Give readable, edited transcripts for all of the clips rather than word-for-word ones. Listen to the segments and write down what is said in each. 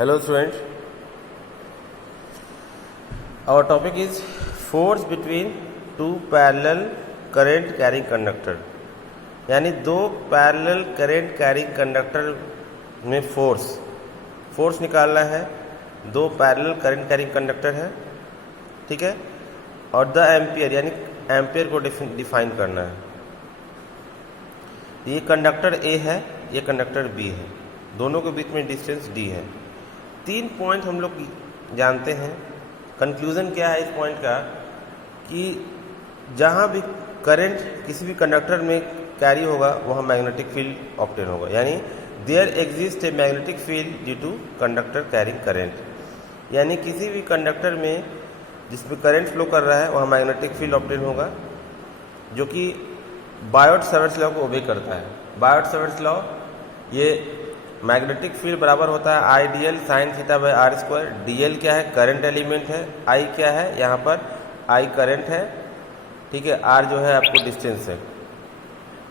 Hello students, our topic is force between two parallel current carrying conductor। यानी दो parallel current carrying conductor में force निकालना है। दो पैरेलल करंट कैरिंग कंडक्टर है, ठीक है, और द एम्पियर यानी एम्पियर को डिफाइन करना है। ये कंडक्टर ए है, ये कंडक्टर बी है, दोनों के बीच में डिस्टेंस डी है। 3 पॉइंट हम लोग जानते हैं। कंक्लूजन क्या है इस पॉइंट का कि जहाँ भी करंट किसी भी कंडक्टर में कैरी होगा वहाँ मैग्नेटिक फील्ड ऑब्टेन होगा। यानी there exist a magnetic field due to conductor carrying current. यानी किसी भी कंडक्टर में जिसमें करंट फ्लो कर रहा है वहाँ मैग्नेटिक फील्ड ऑब्टेन होगा, जो कि बायोट-सावर्ट्स लॉ को ओबे करता है। बायोट-सावर्ट्स लॉ, ये मैग्नेटिक फील्ड बराबर होता है I d l sine theta by r square. D l क्या है? करंट एलिमेंट है। आई क्या है? यहाँ पर आई करंट है, ठीक है। आर जो है आपको डिस्टेंस है।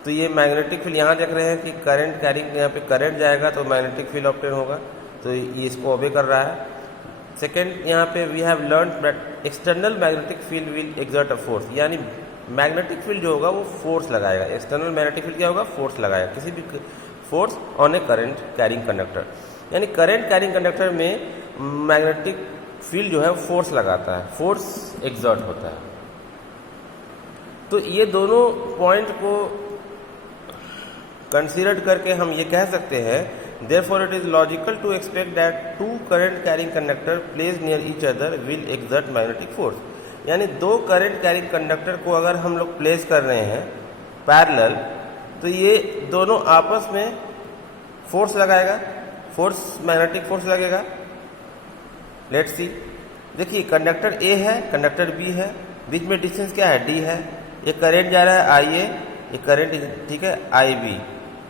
तो ये मैग्नेटिक फील्ड यहाँ देख रहे हैं कि करंट कैरिंग, यहाँ पे करंट जाएगा तो मैग्नेटिक फील्ड ऑब्टेन होगा, तो ये इसको ओबे कर रहा है। सेकेंड, यहाँ पे we have learn that external magnetic field will exert a force. यानी मैग्नेटिक फील्ड जो होगा वो फोर्स लगाएगा। एक्सटर्नल मैग्नेटिक फील्ड क्या होगा? फोर्स लगाएगा, किसी भी force on A current carrying conductor. यानी करंट कैरिंग कंडक्टर में मैग्नेटिक फील्ड जो है फोर्स लगाता है, फोर्स एक्सर्ट होता है। तो ये दोनों पॉइंट को कंसीडर करके हम ये कह सकते हैं, therefore it is logical to expect that two current carrying conductor placed near each other will exert magnetic force। यानी दो करंट कैरिंग कंडक्टर को अगर हम लोग प्लेस कर रहे हैं पैरेलल, तो ये दोनों आपस में फोर्स लगाएगा, फोर्स मैग्नेटिक फोर्स लगेगा। लेट्स सी, देखिए कंडक्टर ए है, कंडक्टर बी है, बीच में डिस्टेंस क्या है? डी है। ये करंट जा रहा है आई ए, ये करंट, ठीक है, आई बी।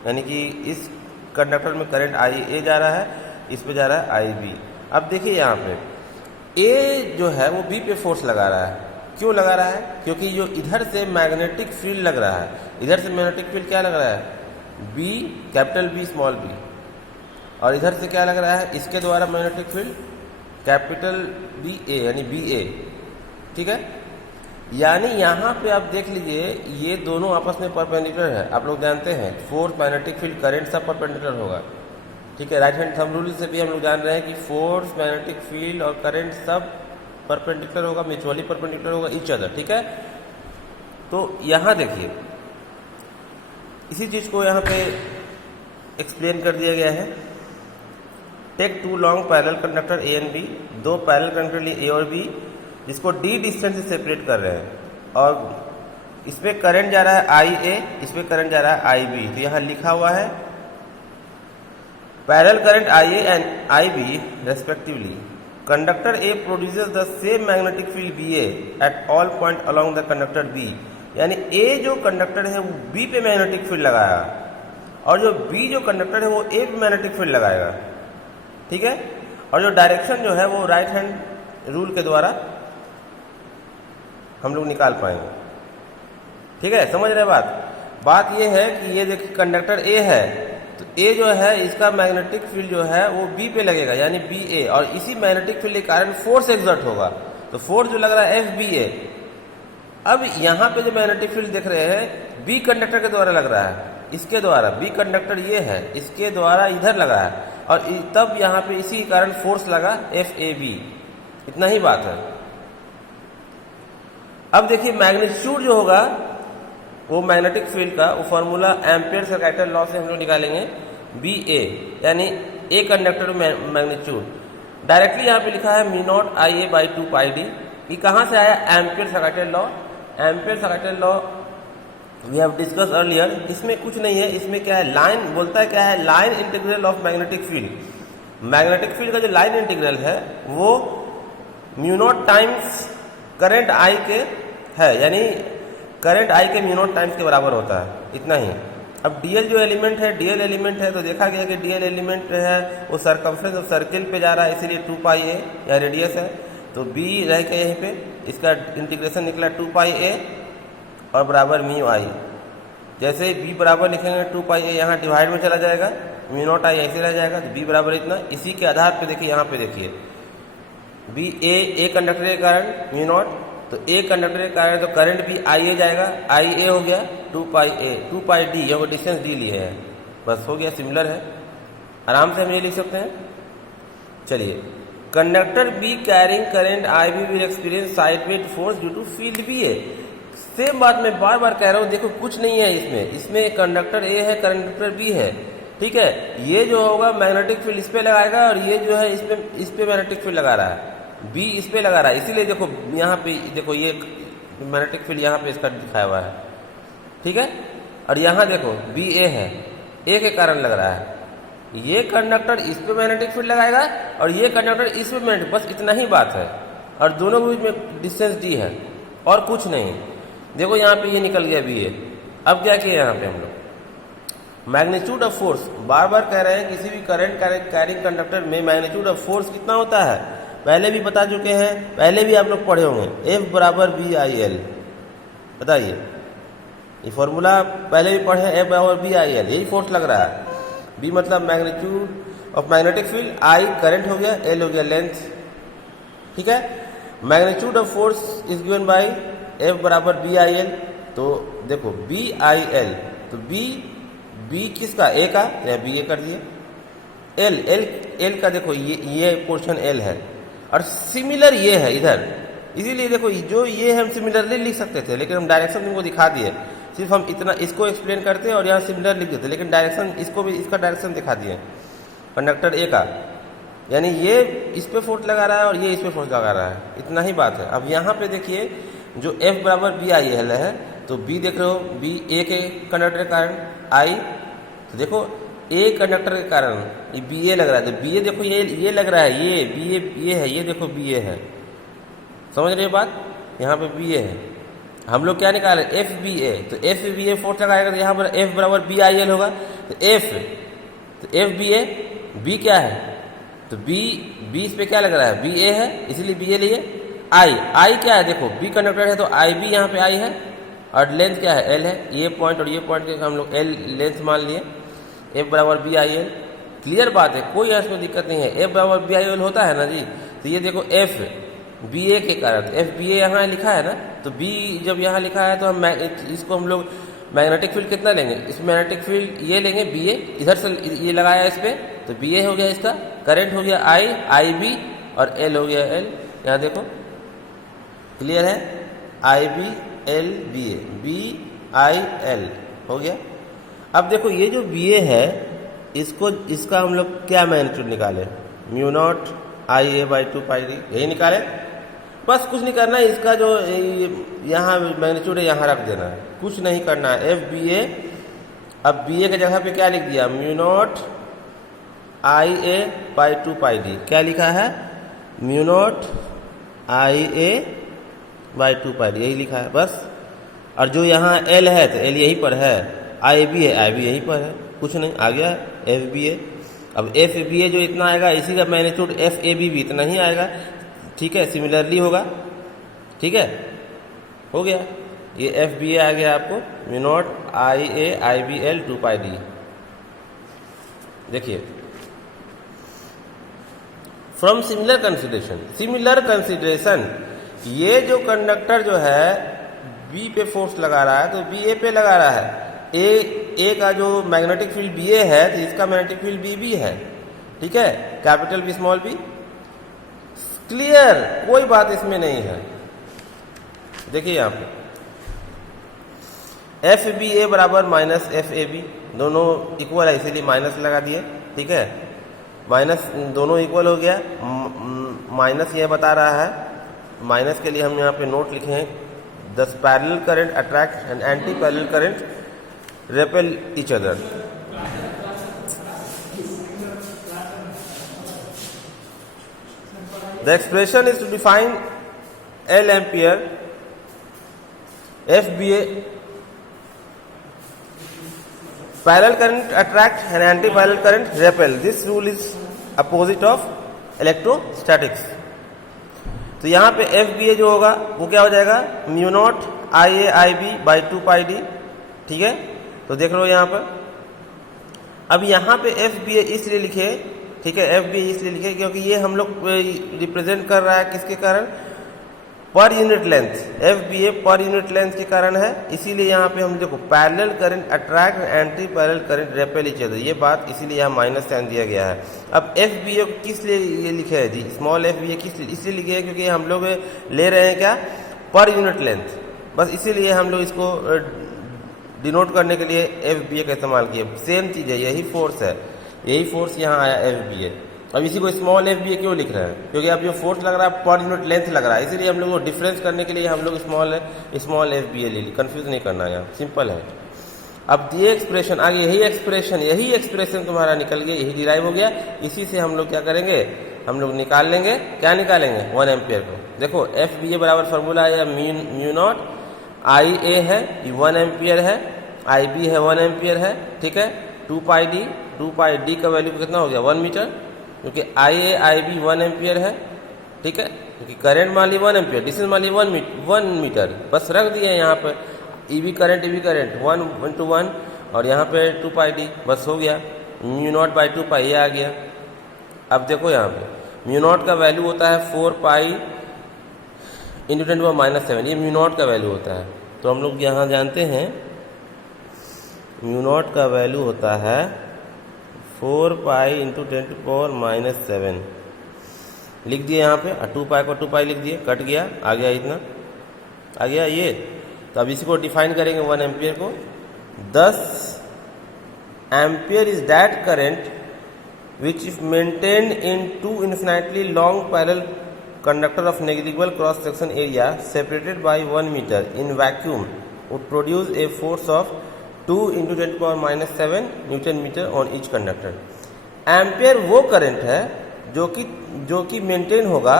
यानी कि इस कंडक्टर में करंट आई ए जा रहा है, इस पे जा रहा है आई बी। अब देखिए यहाँ पे ए जो है वो बी पे फोर्स लगा रहा है। क्यों लगा रहा है? क्योंकि जो इधर से मैग्नेटिक फील्ड लग रहा है, इधर से मैग्नेटिक फील्ड क्या लग रहा है? B, capital B small B. और इधर से क्या लग रहा है? इसके द्वारा magnetic field capital B A, यानी बी ए, ठीक है। यानी यहाँ पे आप देख लीजिए ये दोनों आपस में परपेंडिकुलर है। आप लोग जानते हैं फोर्स, मैग्नेटिक फील्ड, करंट सब परपेंडिकुलर होगा, ठीक है। राइट हैंड थंब रूल से भी हम लोग जान रहे हैं कि फोर्स, मैग्नेटिक फील्ड और करंट सब परपेंडिकुलर होगा, म्यूचुअली परपेंडिकुलर होगा ईच अदर, ठीक है। तो यहाँ देखिए इसी चीज को यहाँ पे एक्सप्लेन कर दिया गया है। Take two long parallel conductor A and B. दो पैरेलल कंडक्टर लिए ए और बी, जिसको डी डिस्टेंस से सेपरेट कर रहे हैं, और इसमें करंट जा रहा है आई ए, इसमें करंट जा रहा है आई बी। तो यहाँ लिखा हुआ है parallel current I A and I B respectively. Conductor A produces the same magnetic field B A at all point along the conductor B. यानी ए जो कंडक्टर है वो बी पे मैग्नेटिक फील्ड लगाएगा, और जो बी जो कंडक्टर है वो ए पे मैग्नेटिक फील्ड लगाएगा, ठीक है। और जो डायरेक्शन जो है वो राइट हैंड रूल के द्वारा हम लोग निकाल पाएंगे, ठीक है। समझ रहे बात ये है कि ये देखिए कंडक्टर ए है, तो ए जो है इसका मैग्नेटिक फील्ड जो है वो बी पे लगेगा, यानी बी ए, और इसी मैग्नेटिक फील्ड के कारण फोर्स एक्सर्ट होगा। तो फोर्स जो लग रहा है एफ बी ए। अब यहाँ पे जो मैग्नेटिक फील्ड देख रहे हैं बी कंडक्टर के द्वारा लग रहा है, इसके द्वारा, बी कंडक्टर ये है, इसके द्वारा इधर लग रहा है, और तब यहाँ पे इसी कारण फोर्स लगा एफ ए बी। इतना ही बात है। अब देखिए मैग्नीट्यूड जो होगा वो मैग्नेटिक फील्ड का, वो फॉर्मूला एम्पियर सर्किटल लॉ से हम लोग निकालेंगे। बी ए यानी ए कंडक्टर मैग्नीट्यूड डायरेक्टली यहाँ पे लिखा है mu naught I A by 2 pi d. ये कहाँ से आया? Ampere circuital law. Ampere circuital law we have discuss earlier. इसमें कुछ नहीं है, इसमें क्या है, लाइन बोलता है, क्या है, line integral of magnetic field. Magnetic field का जो लाइन इंटीग्रल है वो mu naught times current I के है, यानी करंट आई के म्यू नॉट टाइम्स के बराबर होता है, इतना ही। अब डीएल जो एलिमेंट है, डीएल एलिमेंट है, तो देखा गया कि डीएल एलिमेंट है वो सरकमफ्रेंस ऑफ सर्किल पे जा रहा है, इसीलिए 2 पाई ए या रेडियस है। तो बी रह के यहीं पे इसका इंटीग्रेशन निकला 2 पाई ए और बराबर म्यू आई। जैसे ही बी बराबर लिखेंगे 2 पाई ए यहाँ डिवाइड में चला जाएगा, म्यू नॉट आई ऐसे रह जाएगा, तो बी बराबर इतना। इसी के आधार पे देखिए यहाँ पे देखिए बी ए कंडक्टर के कारण म्यू नॉट, तो ए कंडक्टर के कारण तो करंट भी आई ए जाएगा, आई ए हो गया 2 पाई डी, यहाँ डिस्टेंस डी लिए है, बस हो गया, सिमिलर है, आराम से हम ये लिख सकते हैं। चलिए, conductor B carrying current I B will experience sideways force due to field B A. Same बात मैं बार बार कह रहा हूँ, देखो कुछ नहीं है इसमें कंडक्टर ए है, कंडक्टर बी है, ठीक है। ये जो होगा मैग्नेटिक फील्ड इस पे लगाएगा और ये जो है इस पे मैग्नेटिक फील्ड लगा रहा है, बी इस पे लगा रहा है, इसीलिए देखो यहाँ पे देखो ये मैग्नेटिक फील्ड यहाँ पे इसका दिखाया हुआ है, ठीक है। और यहाँ देखो बी ए है, ए के कारण लग रहा है, ये कंडक्टर इस पे मैग्नेटिक फील्ड लगाएगा और ये कंडक्टर इस पे मैग्नेटिक, बस इतना ही बात है, और दोनों के बीच में डिस्टेंस डी है और कुछ नहीं। देखो यहाँ पे ये निकल गया बी ए। अब क्या किया यहाँ पे हम लोग, मैग्नीट्यूड ऑफ फोर्स, बार बार कह रहे हैं किसी भी करंट कैरिंग कंडक्टर में मैग्नीट्यूड ऑफ फोर्स कितना होता है, पहले भी बता चुके हैं, पहले भी आप लोग पढ़े होंगे, F बराबर बी आई एल। बताइए, ये फॉर्मूला पहले भी पढ़े, F बराबर बी आई एल, यही फोर्स लग रहा है। बी मतलब magnitude of magnetic field, I current हो गया, एल हो गया लेंथ, ठीक है। Magnitude of force is given by F बराबर बी आई एल। तो देखो बी आई एल, तो बी किसका, ए का, या बी ए कर दिए, एल का देखो ये पोर्शन एल है और सिमिलर ये है इधर, इसीलिए देखो जो ये हम सिमिलरली लिख सकते थे, लेकिन हम डायरेक्शन तुमको दिखा दिए, सिर्फ हम इतना इसको एक्सप्लेन करते और यहाँ सिमिलर लिख देते, लेकिन डायरेक्शन इसको भी, इसका डायरेक्शन दिखा दिए कंडक्टर ए का, यानी ये इस पे फोर्स लगा रहा है और ये इस पे फोर्स लगा रहा है, इतना ही बात है। अब यहाँ पे देखिए जो F बराबर बी आई एल है, तो बी देख रहे हो, बी ए के कंडक्टर के कारण, आई, तो देखो ए कंडक्टर के कारण ये बी ए लग रहा है, तो बी ए देखो ये लग रहा है, ये बी ए है, ये देखो बी ए है, समझ रहे हो बात, यहाँ पे बी ए है। हम लोग क्या निकाले, एफ बी ए, तो एफ बी ए फोर्स लगाएगा, तो यहाँ पर एफ बराबर बी आई एल होगा, तो एफ बी ए, बी क्या है, तो बी इस पे क्या लग रहा है, बी ए है, इसलिए बी ए लिए। आई क्या है, देखो बी कंडक्टर है तो आई बी यहाँ पे आई है, और लेंथ क्या है, एल है, ये पॉइंट और ये पॉइंट के हम लोग एल लेंथ मान लिए, एफ बराबर बी आई एल। क्लियर बात है, कोई इसमें दिक्कत नहीं है, एफ बराबर बी आई एल होता है ना जी, तो ये देखो एफ बी ए के कारण, एफ बी ए यहाँ लिखा है ना, तो बी जब यहाँ लिखा है तो हम इसको हम लोग मैग्नेटिक फील्ड कितना लेंगे, इस मैग्नेटिक फील्ड ये लेंगे बी ए, इधर से ये लगाया इस पे, तो बी ए हो गया इसका, करंट हो गया आई बी, और एल हो गया एल, यहाँ देखो क्लियर है, I B L B A, B I L हो गया। अब देखो ये जो बी ए है, इसका हम लोग क्या मैग्नीट्यूड निकाले, mu naught I A by 2 pi D, यही निकाले, बस कुछ नहीं करना है, इसका जो यहाँ मैग्नीट्यूड है यहाँ रख देना है, कुछ नहीं करना है, एफ बी ए। अब बी ए की जगह पे क्या लिख दिया, mu naught I A by 2 pi D, क्या लिखा है, mu naught I A by 2 pi D, यही लिखा है बस। और जो यहाँ एल है तो एल यहीं पर है, आई बी है, आई बी यहीं पर है, कुछ नहीं, आ गया एफ बी ए। अब एफ बी ए जो इतना आएगा, इसी का मैग्नीट्यूड एफ ए बी भी इतना ही आएगा, ठीक है, सिमिलरली होगा, ठीक है, हो गया, ये एफ बी ए आ गया आपको, mu naught I A I B L 2 pi D. देखिए फ्रॉम सिमिलर कंसिडरेशन, ये जो कंडक्टर जो है बी पे फोर्स लगा रहा है, तो बी ए पे लगा रहा है, ए का जो मैग्नेटिक फील्ड बी ए है, तो इसका मैग्नेटिक फील्ड बी बी है, ठीक है, capital B small B, clear, कोई बात इसमें नहीं है। देखिए यहाँ पे एफ बी ए बराबर माइनस एफ ए बी, दोनों इक्वल है इसीलिए माइनस लगा दिए, ठीक है, माइनस दोनों इक्वल हो गया, माइनस ये बता रहा है, माइनस के लिए हम यहाँ पे नोट लिखे हैं, the parallel current attract and anti parallel current repel each other. The expression is to define L ampere FBA, parallel current attract and anti-parallel current repel. This rule is opposite of electrostatics. तो यहाँ पे FBA जो होगा वो क्या हो जाएगा, mu naught I A I B by 2 pi d, ठीक है। तो देख लो यहाँ पर अब यहाँ पे FBA इसलिए लिखे, ठीक है, FBA इसलिए लिखे क्योंकि ये हम लोग रिप्रेजेंट कर रहा है किसके कारण, per unit length. FBA per unit length के कारण है, इसीलिए यहाँ पे हम देखो parallel current attract anti parallel current repel each other, ये बात इसीलिए यहाँ माइनस साइन दिया गया है। अब FBA को किस लिए ये लिखे है जी, स्मॉल FBA किस लिए इसलिए लिखे है क्योंकि हम लोग ले रहे हैं क्या, पर यूनिट लेंथ, बस इसीलिए हम लोग इसको डिनोट करने के लिए FBA का इस्तेमाल किया। सेम चीज़ है, यही फोर्स है, यही फोर्स यहाँ आया FBA। अब इसी को स्मॉल FBA क्यों लिख रहे हैं, क्योंकि अब जो फोर्स लग रहा है पर यूनिट लेंथ लग रहा है, इसीलिए हम लोग को डिफरेंस करने के लिए हम लोग स्मॉल FBA ले ली, कंफ्यूज नहीं करना है, यहाँ सिंपल है। अब ये एक्सप्रेशन आगे, यही एक्सप्रेशन तुम्हारा निकल गया, यही डिराइव हो गया, इसी से हम लोग क्या करेंगे, हम लोग निकाल लेंगे, क्या निकालेंगे, 1 एम्पियर को। देखो FBA बराबर फार्मूला है म्यू नॉट IA है 1 एम्पियर है, IB है 1 एम्पियर है, ठीक है, 2 पाई डी का वैल्यू कितना हो गया 1 मीटर, क्योंकि IA IB 1 एम्पियर है, ठीक है, क्योंकि करंट मान ली 1 एम्पियर, डिस्टेंस मान ली 1 मीटर, बस रख दिए यहाँ पे EB करंट 1 और यहाँ पे 2 पाई डी, बस हो गया, म्यू नॉट बाई 2 पाई ये आ गया। अब देखो यहाँ पे म्यू नॉट का वैल्यू होता है 4 पाई इंटू 10⁻⁷, ये म्यू नॉट का वैल्यू होता है। तो हम लोग यहाँ जानते हैं म्यू नॉट का वैल्यू होता है 4 पाई इंटू 10⁻⁷, लिख दिए यहाँ पे, 2 पाई को 2 पाई लिख दिए, कट गया, आ गया इतना, आ गया ये। तो अब इसी को डिफाइन करेंगे 1 एम्पियर को, 10 ampere is that current which if maintained in two infinitely long parallel conductor of negligible cross section area separated by 1 meter in vacuum would produce a force of 2 into 10⁻⁷ newton metre on each conductor। Ampere वो करंट है जो कि maintain होगा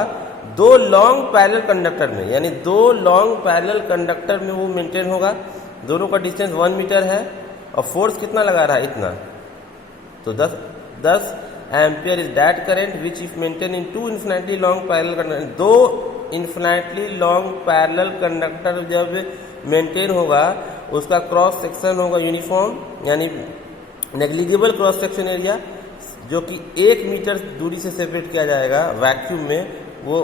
2 long parallel conductor में, यानी 2 long parallel conductor में वो मेंटेन होगा, दोनों का डिस्टेंस 1 मीटर है और फोर्स कितना लगा रहा है, इतना। तो 10 ampere is that current which if maintain in 2 infinitely long parallel conductor, 2 infinitely long parallel conductor जब मेंटेन होगा उसका क्रॉस सेक्शन होगा यूनिफॉर्म, यानी नेग्लिजिबल क्रॉस सेक्शन एरिया, जो कि 1 मीटर दूरी से सेपरेट किया जाएगा वैक्यूम में, वो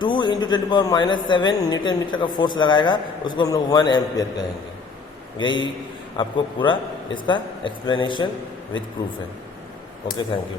2 इंटू 10⁻⁷ न्यूटन मीटर का फोर्स लगाएगा, उसको हम लोग 1 एम्पियर कहेंगे। यही आपको पूरा इसका एक्सप्लेनेशन विद प्रूफ है। Okay, thank you.